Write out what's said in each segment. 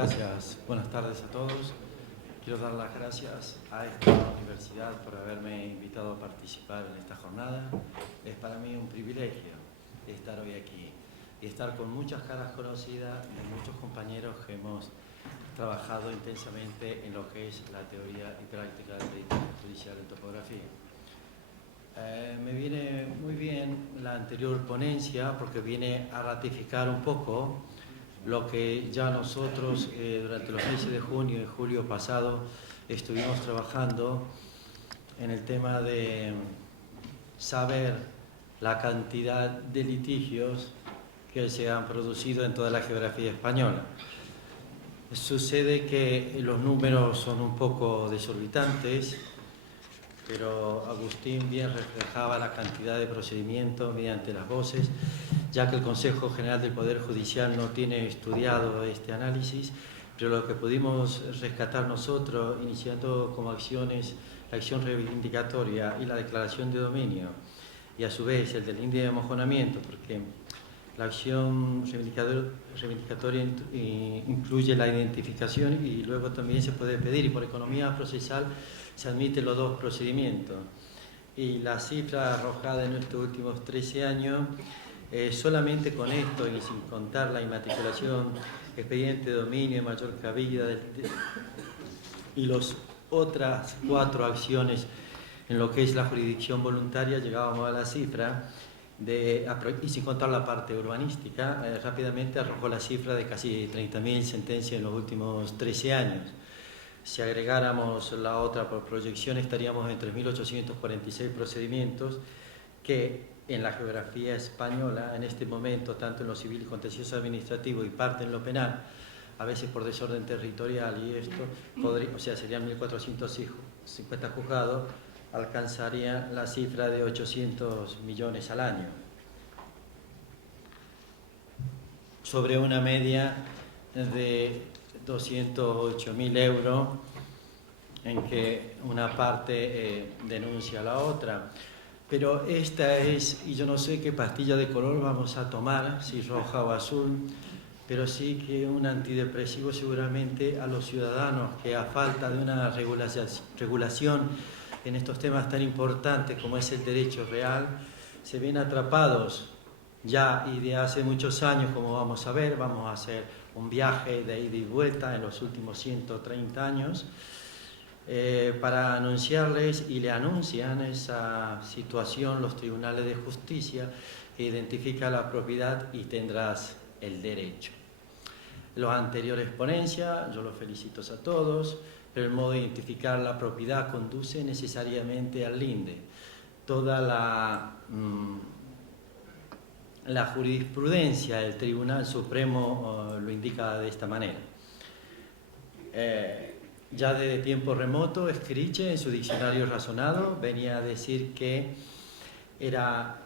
gracias. Buenas tardes a todos. Quiero dar las gracias a esta universidad por haberme invitado a participar en esta jornada. Es para mí un privilegio estar hoy aquí y estar con muchas caras conocidas de muchos compañeros que hemos trabajado intensamente en lo que es la teoría y práctica del derecho judicial en topografía. Me viene muy bien la anterior ponencia porque viene a ratificar un poco lo que ya nosotros durante los meses de junio y julio pasado estuvimos trabajando en el tema de saber la cantidad de litigios que se han producido en toda la geografía española. Sucede que los números son un poco desorbitantes, pero Agustín bien reflejaba la cantidad de procedimientos mediante las voces, ya que el Consejo General del Poder Judicial no tiene estudiado este análisis, pero lo que pudimos rescatar nosotros, iniciando como acciones la acción reivindicatoria y la declaración de dominio, y a su vez el del índice de mojonamiento, porque la acción reivindicatoria incluye la identificación y luego también se puede pedir, y por economía procesal se admiten los dos procedimientos. Y la cifra arrojada en estos últimos 13 años, solamente con esto y sin contar la inmatriculación, expediente de dominio de mayor cabida y las otras 4 acciones en lo que es la jurisdicción voluntaria, llegábamos a la cifra y sin contar la parte urbanística, rápidamente arrojó la cifra de casi 30.000 sentencias en los últimos 13 años. Si agregáramos la otra por proyección, estaríamos en 3.846 procedimientos que en la geografía española, en este momento, tanto en lo civil, contencioso administrativo y parte en lo penal, a veces por desorden territorial y esto, serían 1.450 juzgados, alcanzaría la cifra de 800 millones al año. Sobre una media de 208.000 euros, en que una parte denuncia a la otra. Pero esta es, y yo no sé qué pastilla de color vamos a tomar, si roja o azul, pero sí que un antidepresivo seguramente a los ciudadanos que a falta de una regulación en estos temas tan importantes como es el derecho real, se ven atrapados ya y de hace muchos años, como vamos a ver, vamos a hacer un viaje de ida y vuelta en los últimos 130 años, para anunciarles, y le anuncian esa situación los tribunales de justicia, que identifica la propiedad y tendrás el derecho. Los anteriores ponencias, yo los felicito a todos, pero el modo de identificar la propiedad conduce necesariamente al linde. Toda la jurisprudencia del Tribunal Supremo lo indica de esta manera. Ya desde tiempo remoto, Escriche, en su diccionario razonado, venía a decir que era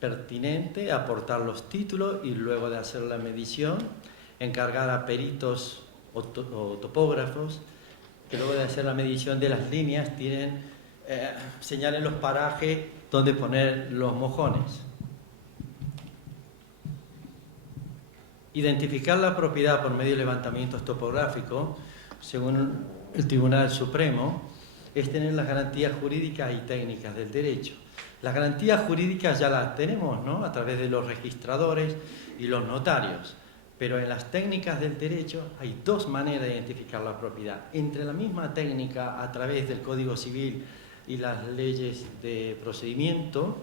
pertinente aportar los títulos y luego de hacer la medición, encargar a peritos o topógrafos que luego de hacer la medición de las líneas señalen los parajes donde poner los mojones. Identificar la propiedad por medio de levantamientos topográficos, según el Tribunal Supremo, es tener las garantías jurídicas y técnicas del derecho. Las garantías jurídicas ya las tenemos, ¿no?, a través de los registradores y los notarios. Pero en las técnicas del derecho hay 2 maneras de identificar la propiedad. Entre la misma técnica, a través del Código Civil y las leyes de procedimiento,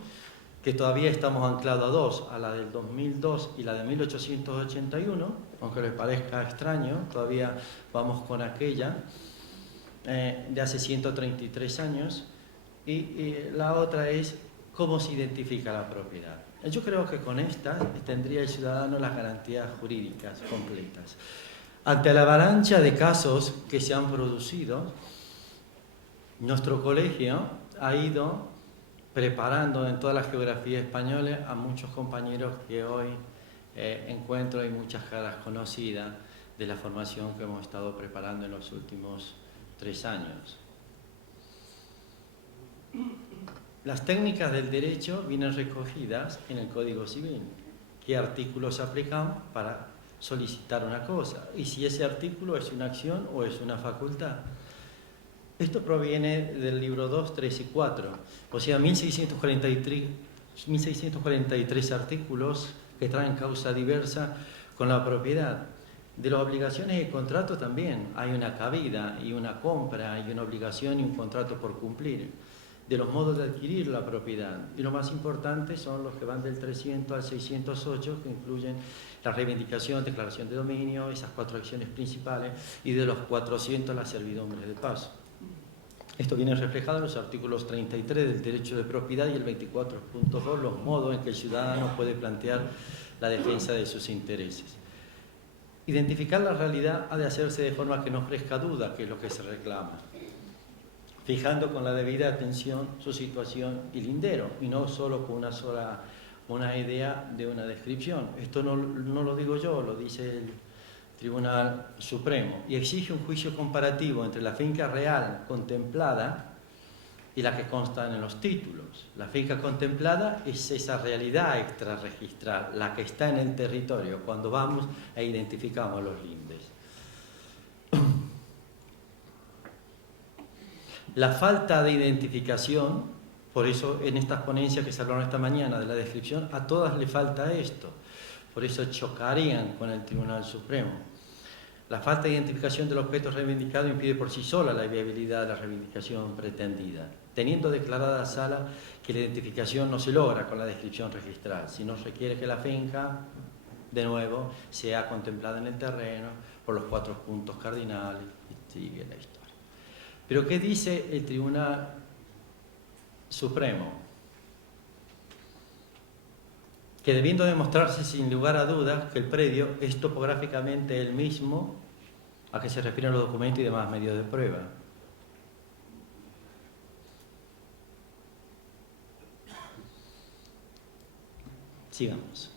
que todavía estamos anclados a 2, a la del 2002 y la de 1881, aunque les parezca extraño, todavía vamos con aquella de hace 133 años, y la otra es cómo se identifica la propiedad. Yo creo que con esta tendría el ciudadano las garantías jurídicas completas. Ante la avalancha de casos que se han producido, nuestro colegio ha ido preparando en toda la geografía española a muchos compañeros que hoy encuentro, y muchas caras conocidas de la formación que hemos estado preparando en los últimos 3 años. Las técnicas del derecho vienen recogidas en el Código Civil. ¿Qué artículos se aplican para solicitar una cosa y si ese artículo es una acción o es una facultad. Esto proviene del libro 2, 3 y 4, o sea, 1643 artículos que traen causa diversa con la propiedad. De las obligaciones y contratos también hay una cabida y una compra y una obligación y un contrato por cumplir. De los modos de adquirir la propiedad. Y lo más importante son los que van del 300 al 608, que incluyen la reivindicación, declaración de dominio, esas 4 acciones principales, y de los 400 las servidumbres de paso. Esto viene reflejado en los artículos 33 del derecho de propiedad y el 24.2, los modos en que el ciudadano puede plantear la defensa de sus intereses. Identificar la realidad ha de hacerse de forma que no ofrezca duda, que es lo que se reclama, fijando con la debida atención su situación y lindero, y no solo con una idea de una descripción. Esto no lo digo yo, lo dice el Tribunal Supremo, y exige un juicio comparativo entre la finca real contemplada y la que consta en los títulos. La finca contemplada es esa realidad extrarregistral, la que está en el territorio, cuando vamos e identificamos los lindes. La falta de identificación, por eso en estas ponencias que se hablaron esta mañana de la descripción, a todas le falta esto, por eso chocarían con el Tribunal Supremo. La falta de identificación del objeto reivindicado impide por sí sola la viabilidad de la reivindicación pretendida, teniendo declarada la sala que la identificación no se logra con la descripción registral, sino requiere que la finca, de nuevo, sea contemplada en el terreno por los 4 puntos cardinales y sigue la historia. Pero ¿qué dice el Tribunal Supremo? Que debiendo demostrarse sin lugar a dudas que el predio es topográficamente el mismo a que se refieren los documentos y demás medios de prueba. Sigamos.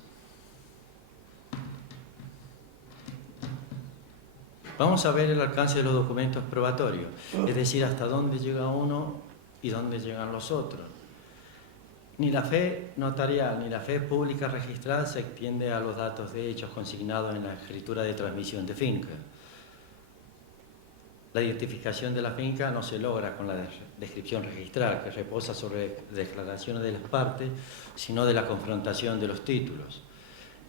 Vamos a ver el alcance de los documentos probatorios, es decir, hasta dónde llega uno y dónde llegan los otros. Ni la fe notarial ni la fe pública registrada se extiende a los datos de hechos consignados en la escritura de transmisión de finca. La identificación de la finca no se logra con la descripción registral, que reposa sobre declaraciones de las partes, sino de la confrontación de los títulos.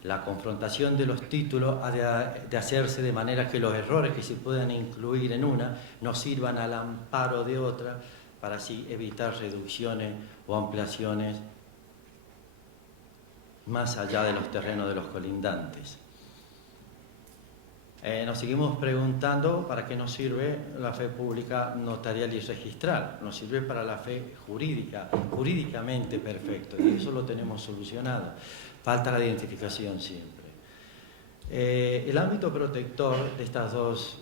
La confrontación de los títulos ha de hacerse de manera que los errores que se puedan incluir en una no sirvan al amparo de otra, para así evitar reducciones o ampliaciones más allá de los terrenos de los colindantes. Nos seguimos preguntando para qué nos sirve la fe pública notarial y registral. Nos sirve para la fe jurídica, jurídicamente perfecto, y eso lo tenemos solucionado. Falta la identificación siempre. El ámbito protector de estas dos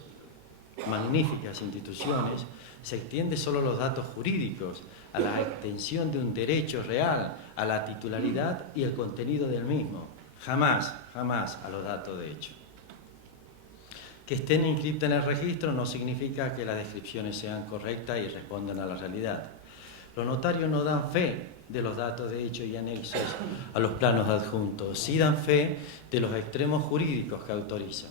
magníficas instituciones se extiende solo a los datos jurídicos, a la extensión de un derecho real, a la titularidad y el contenido del mismo. Jamás a los datos de hecho. Que estén inscritos en el registro no significa que las descripciones sean correctas y respondan a la realidad. Los notarios no dan fe de los datos de hecho y anexos a los planos adjuntos, sí dan fe de los extremos jurídicos que autorizan.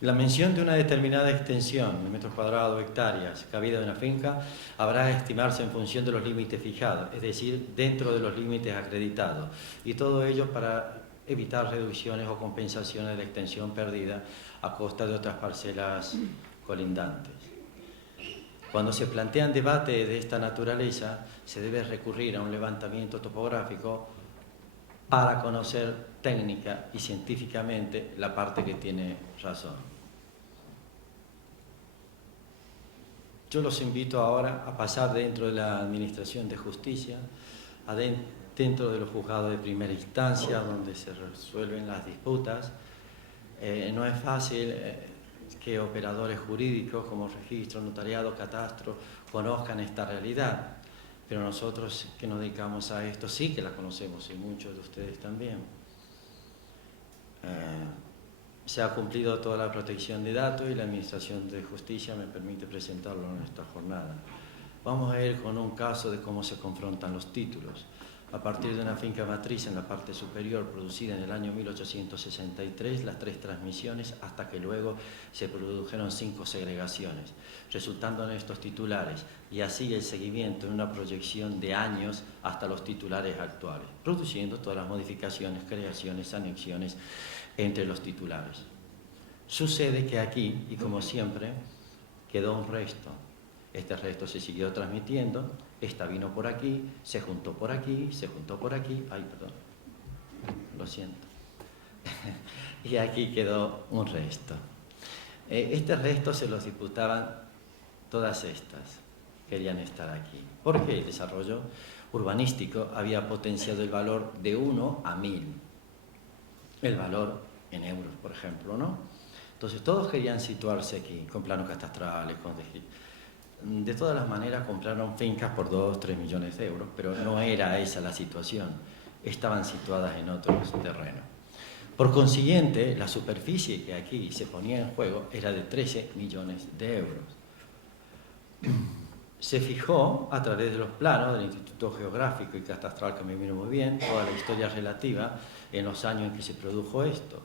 La mención de una determinada extensión de metros cuadrados o hectáreas cabida de una finca habrá de estimarse en función de los límites fijados, es decir, dentro de los límites acreditados, y todo ello para evitar reducciones o compensaciones de la extensión perdida a costa de otras parcelas colindantes. Cuando se plantean debates de esta naturaleza, se debe recurrir a un levantamiento topográfico para conocer técnica y científicamente la parte que tiene razón. Yo los invito ahora a pasar dentro de la Administración de Justicia, dentro de los juzgados de primera instancia, donde se resuelven las disputas. No es fácil que operadores jurídicos como registro, notariado, catastro, conozcan esta realidad, pero nosotros que nos dedicamos a esto sí que la conocemos y muchos de ustedes también. Se ha cumplido toda la protección de datos y la Administración de Justicia me permite presentarlo en esta jornada. Vamos a ir con un caso de cómo se confrontan los títulos. A partir de una finca matriz en la parte superior producida en el año 1863, las 3 transmisiones, hasta que luego se produjeron 5 segregaciones, resultando en estos titulares, y así el seguimiento en una proyección de años hasta los titulares actuales, produciendo todas las modificaciones, creaciones, anexiones entre los titulares. Sucede que aquí, y como siempre, quedó un resto. Este resto se siguió transmitiendo, esta vino por aquí, se juntó por aquí, ay, perdón, lo siento. Y aquí quedó un resto. Este resto se los disputaban todas estas, querían estar aquí. Porque el desarrollo urbanístico había potenciado el valor de 1 a 1000. El valor en euros, por ejemplo, ¿no? Entonces todos querían situarse aquí, con planos catastrales, con... De todas las maneras compraron fincas por 2-3 millones de euros, pero no era esa la situación. Estaban situadas en otros terrenos. Por consiguiente, la superficie que aquí se ponía en juego era de 13 millones de euros. Se fijó a través de los planos del Instituto Geográfico y Catastral, que me vino muy bien, toda la historia relativa en los años en que se produjo esto.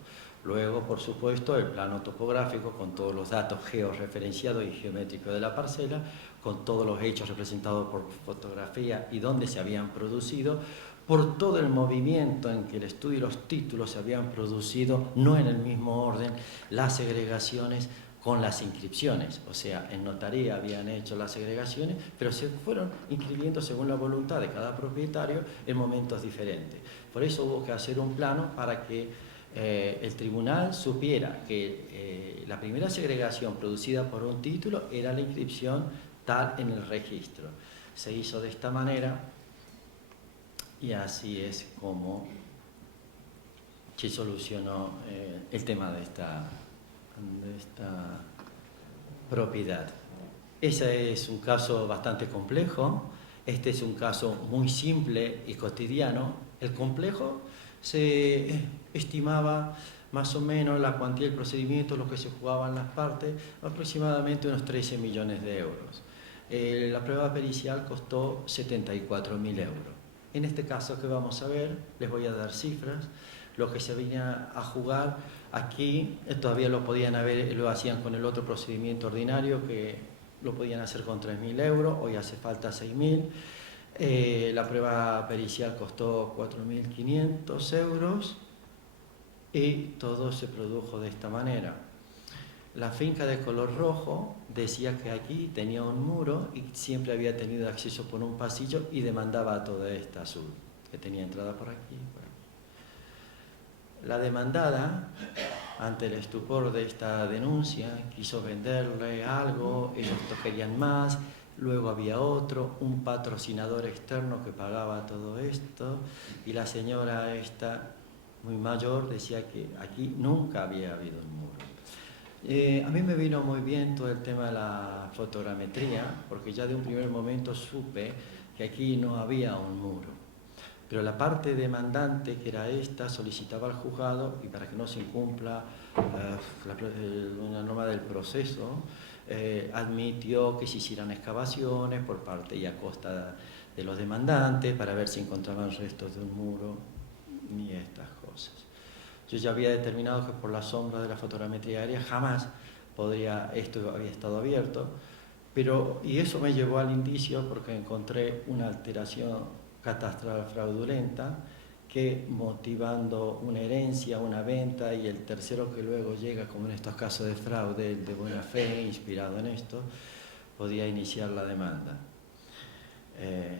Luego, por supuesto, el plano topográfico con todos los datos georreferenciados y geométricos de la parcela, con todos los hechos representados por fotografía y dónde se habían producido, por todo el movimiento en que el estudio y los títulos se habían producido, no en el mismo orden, las segregaciones con las inscripciones, o sea, en notaría habían hecho las segregaciones, pero se fueron inscribiendo según la voluntad de cada propietario en momentos diferentes. Por eso hubo que hacer un plano para que el tribunal supiera que la primera segregación producida por un título era la inscripción tal en el registro. Se hizo de esta manera y así es como se solucionó el tema de esta propiedad. Ese es un caso bastante complejo, este es un caso muy simple y cotidiano. El complejo se estimaba más o menos la cuantía del procedimiento, lo que se jugaban las partes, aproximadamente unos 13 millones de euros. La prueba pericial costó 74.000 euros. En este caso que vamos a ver, les voy a dar cifras. Lo que se venía a jugar aquí, todavía lo podían haber, lo hacían con el otro procedimiento ordinario, que lo podían hacer con 3.000 euros, hoy hace falta 6.000. La prueba pericial costó 4.500 euros y todo se produjo de esta manera. La finca de color rojo decía que aquí tenía un muro y siempre había tenido acceso por un pasillo y demandaba a toda esta azul, que tenía entrada por aquí. La demandada, ante el estupor de esta denuncia, quiso venderle algo, ellos querían más, luego había otro, un patrocinador externo que pagaba todo esto, y la señora esta, muy mayor, decía que aquí nunca había habido un muro. A mí me vino muy bien todo el tema de la fotogrametría, porque ya de un primer momento supe que aquí no había un muro. Pero la parte demandante, que era esta, solicitaba al juzgado, y para que no se incumpla una norma del proceso, admitió que se hicieran excavaciones por parte y a costa de los demandantes para ver si encontraban restos de un muro ni estas cosas. Yo ya había determinado que por la sombra de la fotogrametría aérea jamás esto había estado abierto, y eso me llevó al indicio porque encontré una alteración catastral fraudulenta que, motivando una herencia, una venta, y el tercero que luego llega, como en estos casos de fraude, de buena fe, inspirado en esto, podía iniciar la demanda.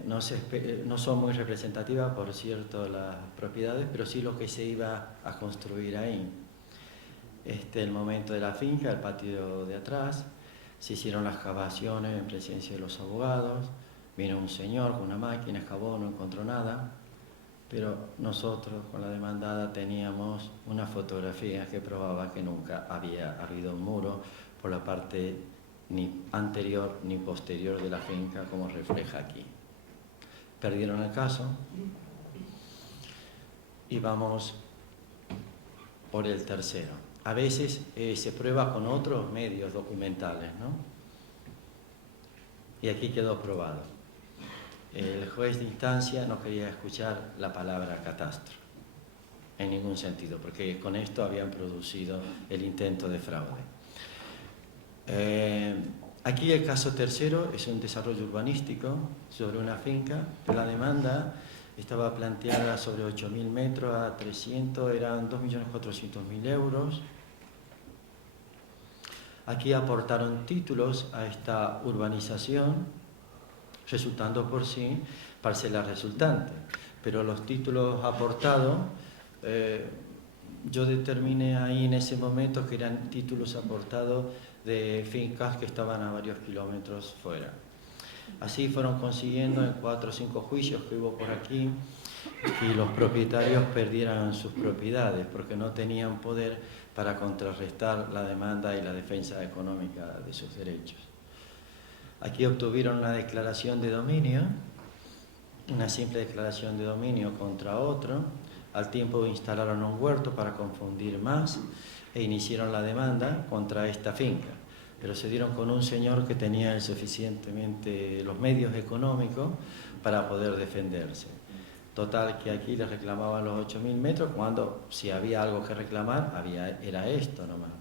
No son muy representativas, por cierto, las propiedades, pero sí lo que se iba a construir ahí. El momento de la finca, el patio de atrás, se hicieron las excavaciones en presencia de los abogados. Vino un señor con una máquina, excavó, no encontró nada, pero nosotros con la demandada teníamos una fotografía que probaba que nunca había habido un muro por la parte ni anterior ni posterior de la finca, como refleja aquí. Perdieron el caso y vamos por el tercero. A veces se prueba con otros medios documentales, ¿no? y aquí quedó probado. El juez de instancia no quería escuchar la palabra catastro, en ningún sentido, porque con esto habían producido el intento de fraude. Aquí el caso tercero es un desarrollo urbanístico sobre una finca. La demanda estaba planteada sobre 8.000 metros a 300, eran 2.400.000 euros. Aquí aportaron títulos a esta urbanización, resultando por sí parcela resultante. Pero los títulos aportados, yo determiné ahí en ese momento que eran títulos aportados de fincas que estaban a varios kilómetros fuera. Así fueron consiguiendo en 4 o 5 juicios que hubo por aquí que los propietarios perdieran sus propiedades porque no tenían poder para contrarrestar la demanda y la defensa económica de sus derechos. Aquí obtuvieron una declaración de dominio, una simple declaración de dominio contra otro. Al tiempo instalaron un huerto para confundir más e iniciaron la demanda contra esta finca. Pero se dieron con un señor que tenía suficientemente los medios económicos para poder defenderse. Total, que aquí les reclamaban los 8.000 metros, cuando si había algo que reclamar, era esto nomás.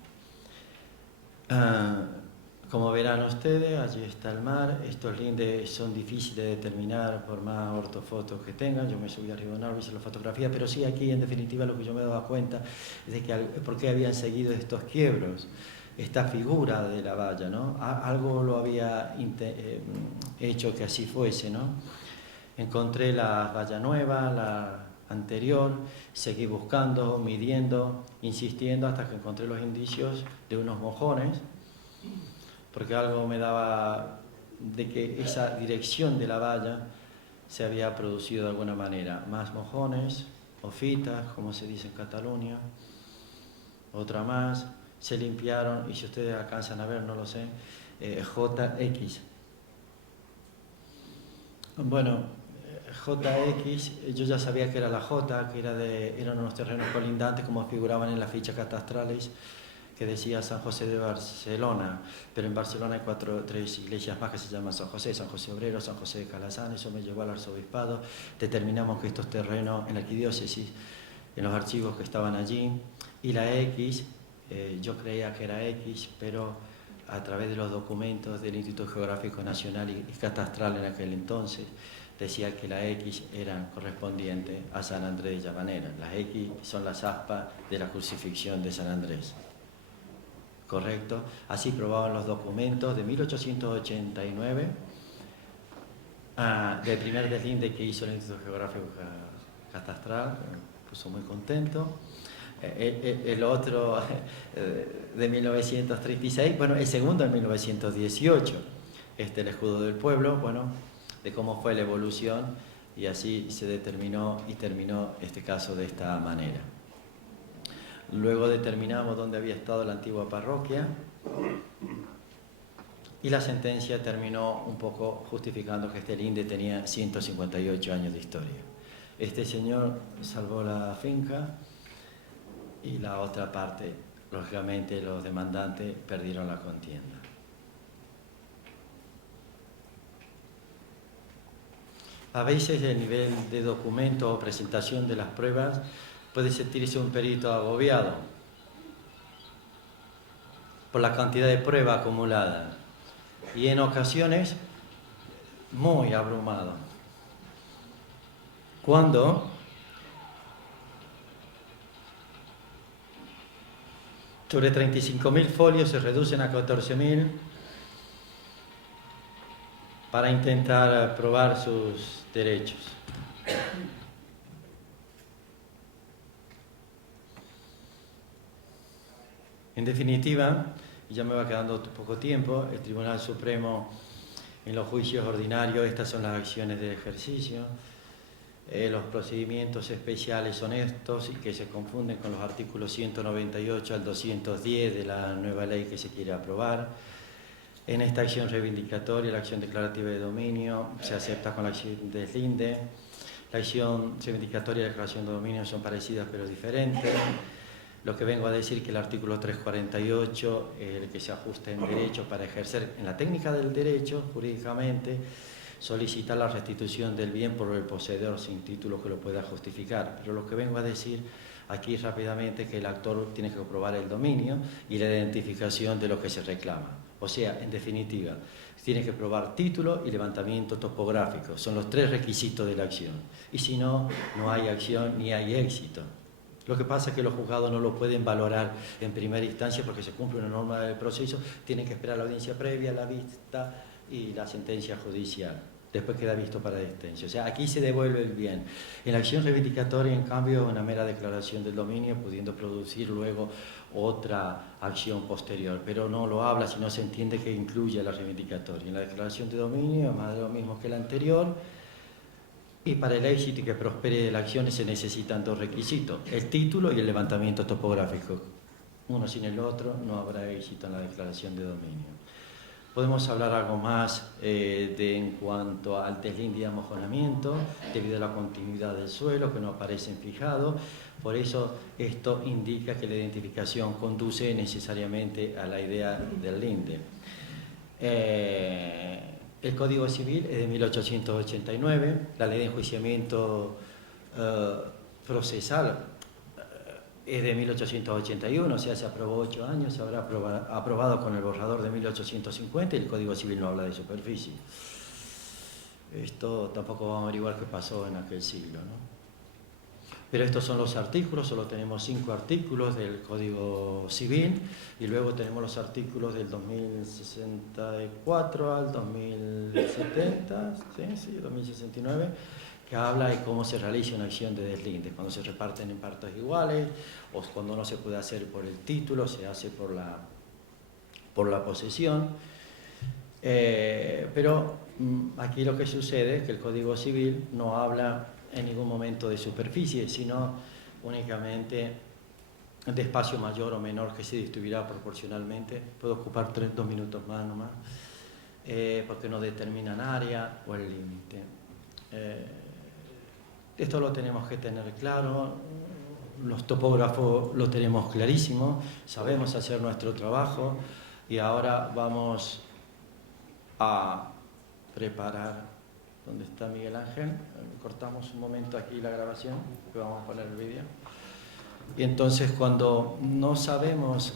Como verán ustedes, allí está el mar. Estos lindes son difíciles de determinar por más ortofotos que tengan. Yo me subí arriba de un árbol y hice la fotografía, pero sí aquí en definitiva lo que yo me daba cuenta es de que por qué habían seguido estos quiebros, esta figura de la valla, ¿no? Algo lo había hecho que así fuese, ¿no? Encontré la valla nueva, la anterior, seguí buscando, midiendo, insistiendo hasta que encontré los indicios de unos mojones, porque algo me daba de que esa dirección de la valla se había producido de alguna manera. Más mojones, ofitas, como se dice en Cataluña, otra más, se limpiaron, y si ustedes alcanzan a ver, no lo sé, JX. Bueno, JX, yo ya sabía que era la J, que eran unos terrenos colindantes como figuraban en las fichas catastrales, que decía San José de Barcelona, pero en Barcelona hay 3 iglesias más que se llaman San José Obrero, San José de Calazán. Eso me llevó al arzobispado. Determinamos que estos terrenos en la arquidiócesis, en los archivos que estaban allí, y la X, yo creía que era X, pero a través de los documentos del Instituto Geográfico Nacional y Catastral en aquel entonces, decía que la X eran correspondientes a San Andrés de Llavanera. Las X son las aspas de la crucifixión de San Andrés. ¿Correcto? Así probaban los documentos de 1889, del primer deslinde que hizo el Instituto Geográfico Catastral, me puso muy contento. El otro de 1936, bueno, el segundo en 1918, el escudo del pueblo, bueno, de cómo fue la evolución, y así se determinó y terminó este caso de esta manera. Luego determinamos dónde había estado la antigua parroquia y la sentencia terminó un poco justificando que este linde tenía 158 años de historia. Este señor salvó la finca y la otra parte, lógicamente, los demandantes perdieron la contienda. A veces el nivel de documento o presentación de las pruebas puede sentirse un perito agobiado por la cantidad de pruebas acumuladas y en ocasiones muy abrumado. Cuando sobre 35.000 folios se reducen a 14.000 para intentar probar sus derechos. En definitiva, y ya me va quedando poco tiempo, el Tribunal Supremo en los juicios ordinarios, estas son las acciones de ejercicio, los procedimientos especiales son estos y que se confunden con los artículos 198 al 210 de la nueva ley que se quiere aprobar. En esta acción reivindicatoria, la acción declarativa de dominio se acepta con la acción de deslinde. La acción reivindicatoria y la declaración de dominio son parecidas pero diferentes. Lo que vengo a decir que el artículo 348 es el que se ajusta en derecho para ejercer en la técnica del derecho, jurídicamente, solicitar la restitución del bien por el poseedor sin título que lo pueda justificar. Pero lo que vengo a decir aquí rápidamente es que el actor tiene que comprobar el dominio y la identificación de lo que se reclama. O sea, en definitiva, tiene que probar título y levantamiento topográfico. Son los 3 requisitos de la acción. Y si no, no hay acción ni hay éxito. Lo que pasa es que los juzgados no lo pueden valorar en primera instancia porque se cumple una norma del proceso, tienen que esperar la audiencia previa, la vista y la sentencia judicial. Después queda visto para distensión. O sea, aquí se devuelve el bien. En la acción reivindicatoria, en cambio, una mera declaración del dominio, pudiendo producir luego otra acción posterior. Pero no lo habla si no se entiende que incluye la reivindicatoria. En la declaración de dominio, más de lo mismo que la anterior. Y para el éxito y que prospere la acción se necesitan 2 requisitos, el título y el levantamiento topográfico. Uno sin el otro no habrá éxito en la declaración de dominio. Podemos hablar algo más en cuanto al deslinde y amojonamiento, debido a la continuidad del suelo que no aparecen fijados. Por eso esto indica que la identificación conduce necesariamente a la idea del linde. El Código Civil es de 1889, la Ley de Enjuiciamiento Procesal es de 1881, o sea, se aprobó 8 años, se habrá aprobado con el borrador de 1850 y el Código Civil no habla de superficie. Esto tampoco vamos a averiguar qué pasó en aquel siglo, ¿no? Pero estos son los artículos, solo tenemos 5 artículos del Código Civil y luego tenemos los artículos del 2064 al 2070, sí, 2069, que habla de cómo se realiza una acción de deslinde, cuando se reparten en partes iguales o cuando no se puede hacer por el título, se hace por la posesión. Pero aquí lo que sucede es que el Código Civil no habla en ningún momento de superficie, sino únicamente de espacio mayor o menor que se distribuirá proporcionalmente. Puedo ocupar 2 minutos más nomás, porque no determinan área o el límite. Esto lo tenemos que tener claro, los topógrafos lo tenemos clarísimo, sabemos hacer nuestro trabajo y ahora vamos a preparar. ¿Dónde está Miguel Ángel? Cortamos un momento aquí la grabación, que vamos a poner el vídeo. Y entonces cuando no sabemos